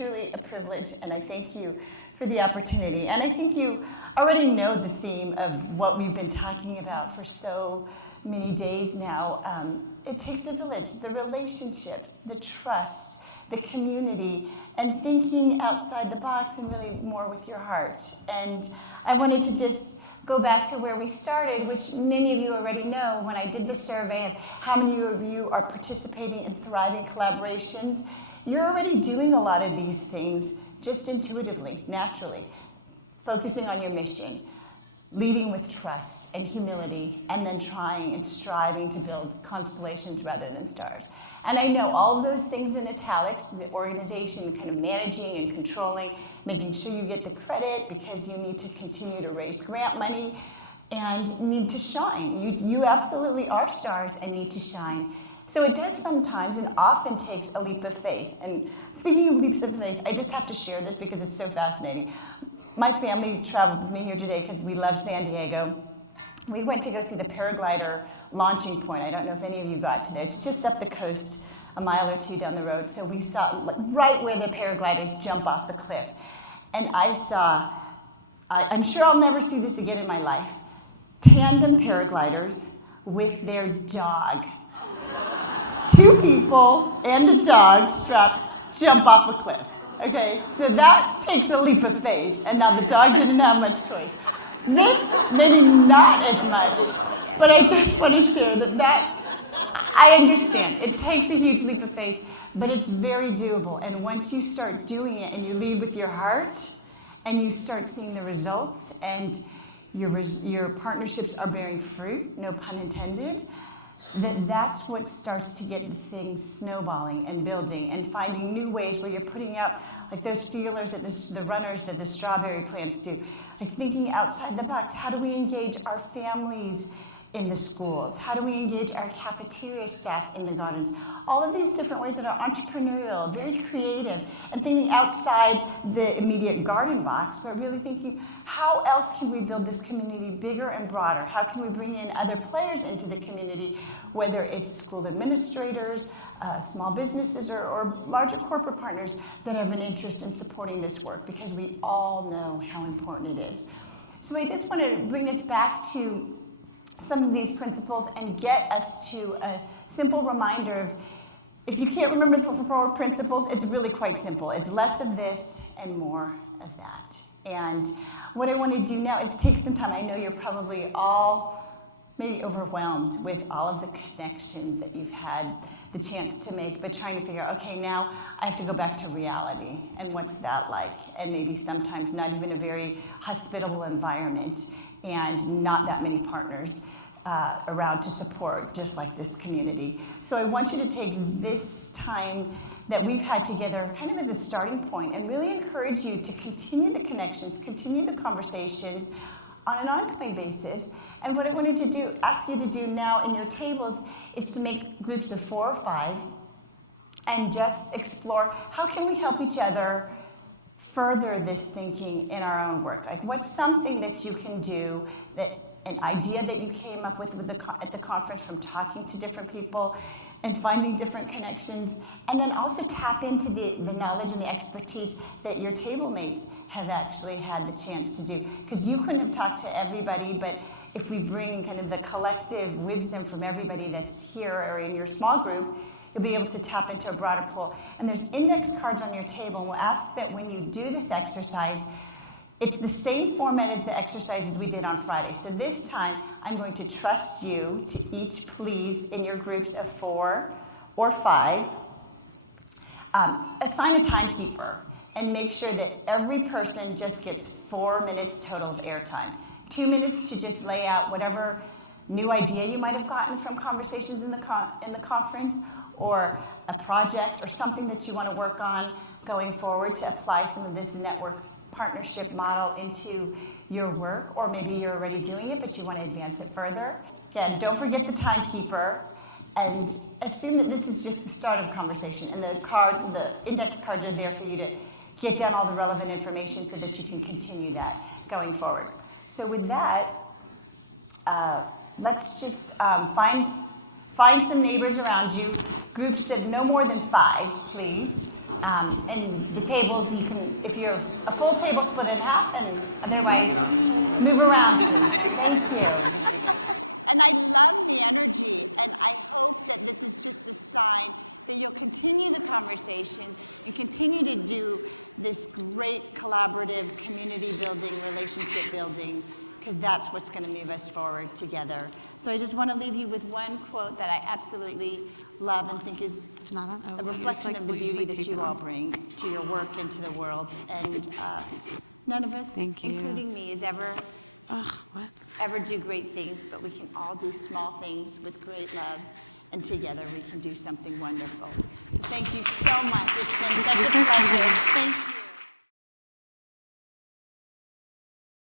truly a privilege, and I thank you for the opportunity. And I think you already know the theme of what we've been talking about for so many days now. It takes a village, the relationships, the trust, the community, and thinking outside the box and really more with your heart. And I wanted to just go back to where we started, which many of you already know when I did the survey of how many of you are participating in thriving collaborations. You're already doing a lot of these things just intuitively, naturally, focusing on your mission, leading with trust and humility, and then trying and striving to build constellations rather than stars. And I know all those things in italics, the organization kind of managing and controlling, making sure you get the credit because you need to continue to raise grant money and need to shine. You absolutely are stars and need to shine. So it does sometimes and often takes a leap of faith. And speaking of leaps of faith, I just have to share this because it's so fascinating. My family traveled with me here today because we love San Diego. We went to go see the paraglider launching point. I don't know if any of you got to it. It's just up the coast, a mile or two down the road. So we saw right where the paragliders jump off the cliff. And I saw, I'm sure I'll never see this again in my life, tandem paragliders with their dog. 2 people and a dog strapped jump off a cliff. Okay, so that takes a leap of faith, and now the dog didn't have much choice. This, maybe not as much, but I just want to share that I understand. It takes a huge leap of faith, but it's very doable. And once you start doing it and you lead with your heart, and you start seeing the results, and your partnerships are bearing fruit, no pun intended, then that's what starts to get the things snowballing and building and finding new ways where you're putting out, like those feelers that the runners that the strawberry plants do, like thinking outside the box. How do we engage our families in the schools? How do we engage our cafeteria staff in the gardens? All of these different ways that are entrepreneurial, very creative, and thinking outside the immediate garden box, but really thinking, how else can we build this community bigger and broader? How can we bring in other players into the community, whether it's school administrators, small businesses, or larger corporate partners that have an interest in supporting this work, because we all know how important it is. So I just want to bring us back to some of these principles and get us to a simple reminder of, if you can't remember the 4 principles, it's really quite simple. It's less of this and more of that. And what I want to do now is take some time. I know you're probably all maybe overwhelmed with all of the connections that you've had the chance to make, but trying to figure out, okay, now I have to go back to reality, and what's that like? And maybe sometimes not even a very hospitable environment, and not that many partners around to support just like this community. So I want you to take this time that we've had together kind of as a starting point and really encourage you to continue the connections, continue the conversations on an ongoing basis. And what I wanted to do, ask you to do now in your tables is to make groups of 4 or 5 and just explore how can we help each other further this thinking in our own work. Like, what's something that you can do, that an idea that you came up with at the conference from talking to different people and finding different connections, and then also tap into the knowledge and the expertise that your table mates have actually had the chance to do. Because you couldn't talk to everybody, but if we bring kind of the collective wisdom from everybody that's here or in your small group, you'll be able to tap into a broader pool. And there's index cards on your table. We'll ask that when you do this exercise, it's the same format as the exercises we did on Friday. So this time, I'm going to trust you to each please, in your groups of 4 or 5, assign a timekeeper and make sure that every person just gets 4 minutes total of airtime. 2 minutes to just lay out whatever new idea you might have gotten from conversations in the conference, or a project or something that you want to work on going forward to apply some of this network partnership model into your work, or maybe you're already doing it, but you want to advance it further. Again, don't forget the timekeeper, and assume that this is just the start of the conversation, and the cards, the index cards are there for you to get down all the relevant information so that you can continue that going forward. So with that, let's just find some neighbors around you, groups of no more than 5, please. And the tables, you can, if you're a full table, split it in half, and otherwise, move around. Thank you. And I love the energy, and I hope that this is just a sign that you'll continue the conversations and continue to do this great collaborative community building, relationship building, because that's what's going to move us forward together. So I just want to leave you with one quote that I absolutely love and think is a reflection of the beauty that you all bring to your work and to the world. And none of us, including me, is ever do great things, but we can all do small things with great love, and together we can do something wonderful. So thank you so much. It's been such a pleasure. Thank you.